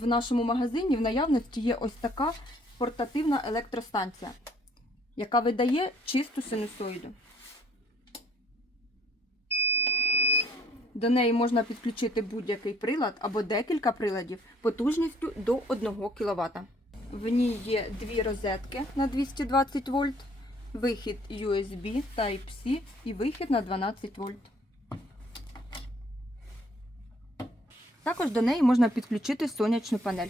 в нашому магазині в наявності є ось така портативна електростанція, яка видає чисту синусоїду. До неї можна підключити будь-який прилад або декілька приладів потужністю до 1 кВт. В ній є дві розетки на 220 вольт, вихід USB Type-C і вихід на 12 вольт. Також до неї можна підключити сонячну панель.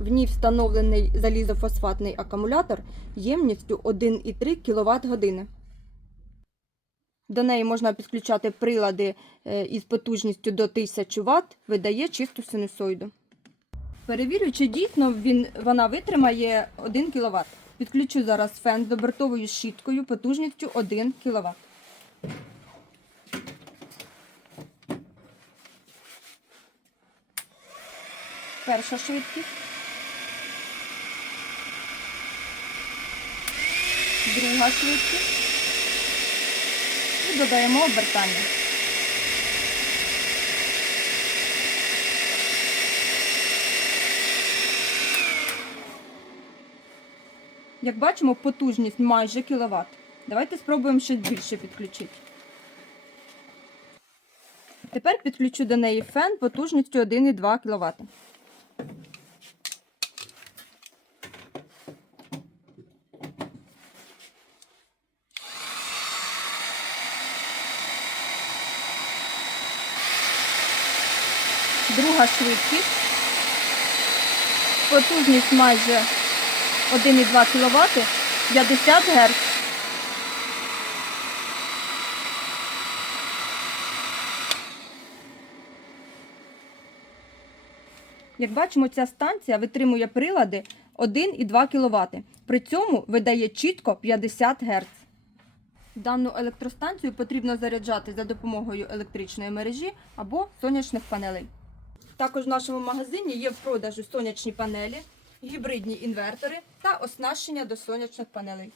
В ній встановлений залізофосфатний акумулятор ємністю 1,3 кВт години. До неї можна підключати прилади е, із потужністю до 1000 Вт, видає чисту синусоїду. Перевірю, чи дійсно він, вона витримає 1 кВт. Підключу зараз фен з обертовою щіткою потужністю 1 кВт. Перша швидкість. Друга швидкість. І додаємо обертання. Як бачимо, потужність майже кіловат. Давайте спробуємо ще більше підключити. Тепер підключу до неї фен потужністю 1,2 кВт. Друга швидкість. Потужність майже 1,2 кВт, 50 Гц. Як бачимо, ця станція витримує прилади 1,2 кВт. При цьому видає чітко 50 Гц. Дану електростанцію потрібно заряджати за допомогою електричної мережі або сонячних панелей. Також в нашому магазині є в продажу сонячні панелі, гібридні інвертори та оснащення до сонячних панелей.